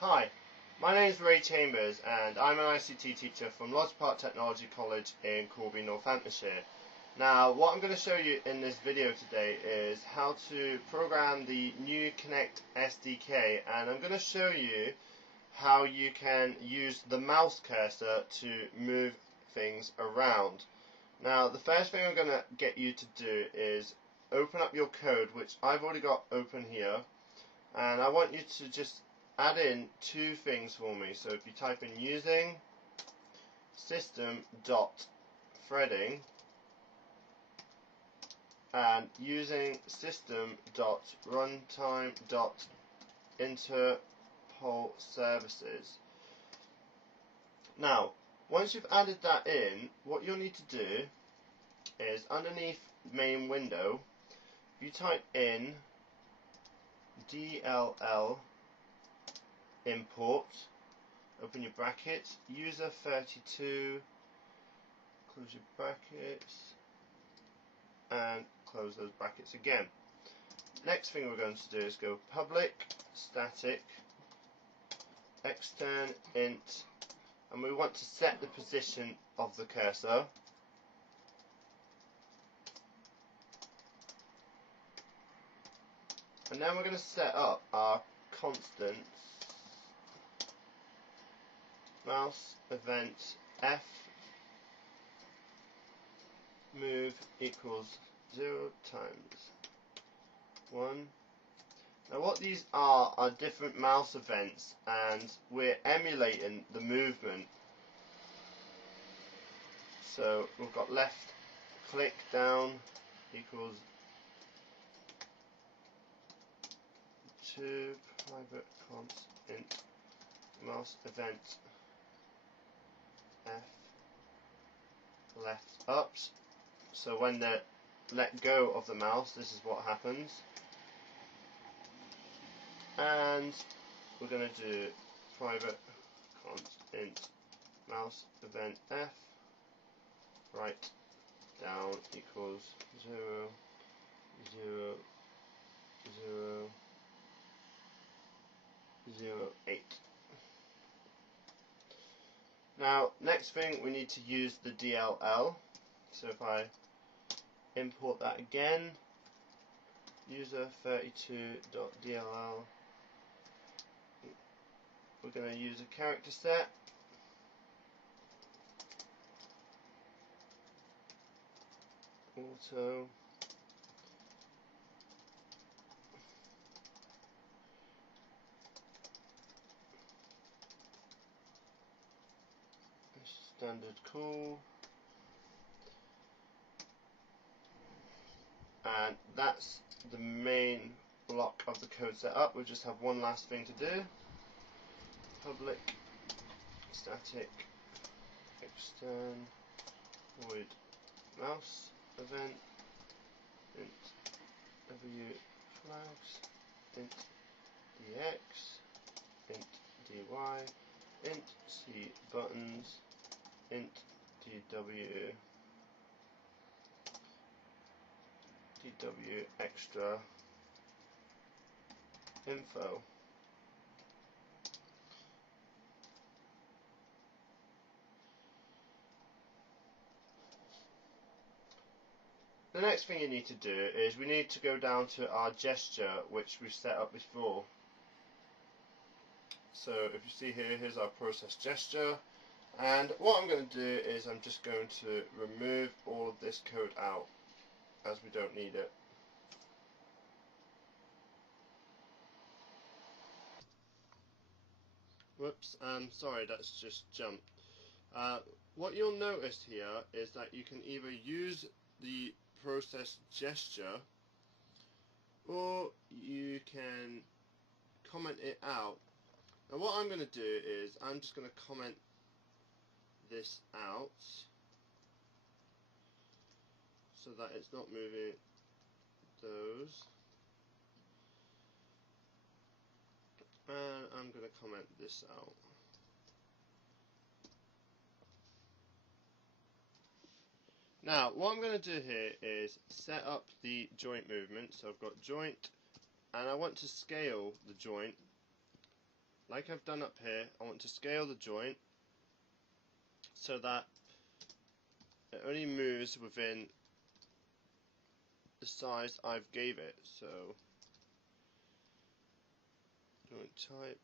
Hi, my name is Ray Chambers and I'm an ICT teacher from Lodge Park Technology College in Corby, Northamptonshire. Now what I'm going to show you in this video today is how to program the new Kinect SDK, and I'm going to show you how you can use the mouse cursor to move things around. Now the first thing I'm going to get you to do is open up your code, which I've already got open here, and I want you to just add in two things for me. So if you type in using system.threading and using system.runtime.interpol services. Now once you've added that in, what you'll need to do is underneath main window, if you type in DLL import, open your brackets, user 32, close your brackets, and close those brackets again. Next thing we're going to do is go public static extern int, and we want to set the position of the cursor. And then we're going to set up our constants. Mouse event f move equals 0 times 1. Now what these are different mouse events, and we're emulating the movement. So we've got left click down equals 2 private const int mouse event f left ups. So when they let go of the mouse, this is what happens. And we're going to do private const int mouse event f right down equals 0 0 0 0 8. Now next thing, we need to use the DLL. So if I import that again, user 32.dll, we're going to use a character set, auto, standard call, and that's the main block of the code set up. We just have one last thing to do. Public static extern void mouse event int w flags int dx int dy int c buttons int dw extra info. The next thing you need to do is we need to go down to our gesture, which we've set up before. So if you see here, here's our process gesture, and what I'm going to do is I'm just going to remove all of this code out, as we don't need it. Whoops, sorry, that's just jumped. What you'll notice here is that you can either use the process gesture, or you can comment it out. Now what I'm going to do is I'm just going to comment this out so that it's not moving those, and I'm going to comment this out. Now what I'm going to do here is set up the joint movement. So I've got joint, and I want to scale the joint like I've done up here, I want to scale the joint so that it only moves within the size I've gave it. So joint type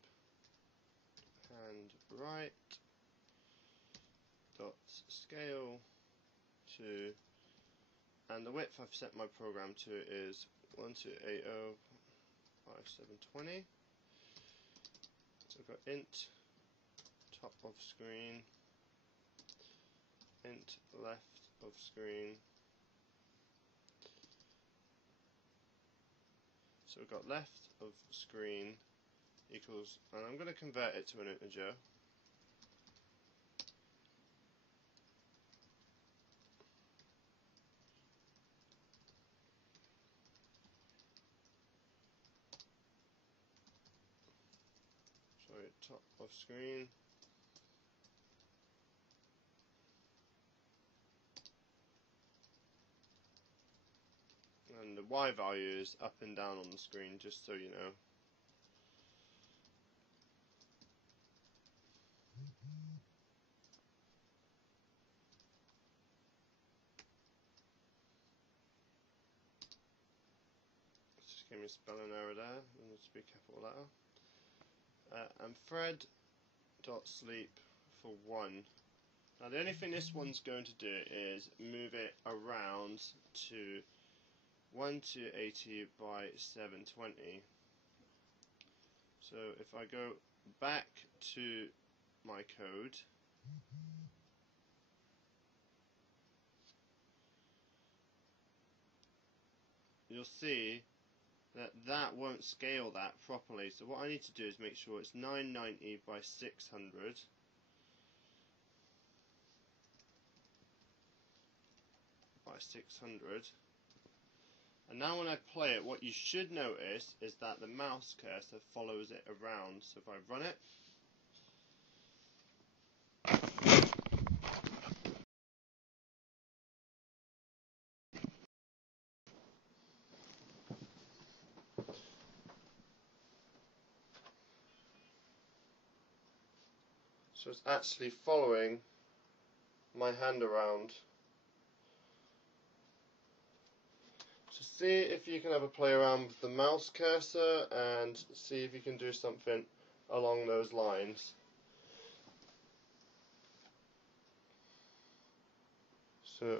hand right dot scale to, and the width I've set my program to is 1280 by 720. So I've got int top of screen, int left of screen. So we've got left of screen equals, and I'm going to convert it to an integer. Sorry, top of screen. And the Y value is up and down on the screen, just so you know. Just give me a spelling error there, and it's a big capital letter. And thread.sleep for 1. Now the only thing this one's going to do is move it around to 1280 by 720. So if I go back to my code, you'll see that that won't scale that properly. So what I need to do is make sure it's 990 by 600. By 600. And now when I play it, what you should notice is that the mouse cursor follows it around. So if I run it, so it's actually following my hand around. So see if you can have a play around with the mouse cursor and see if you can do something along those lines. So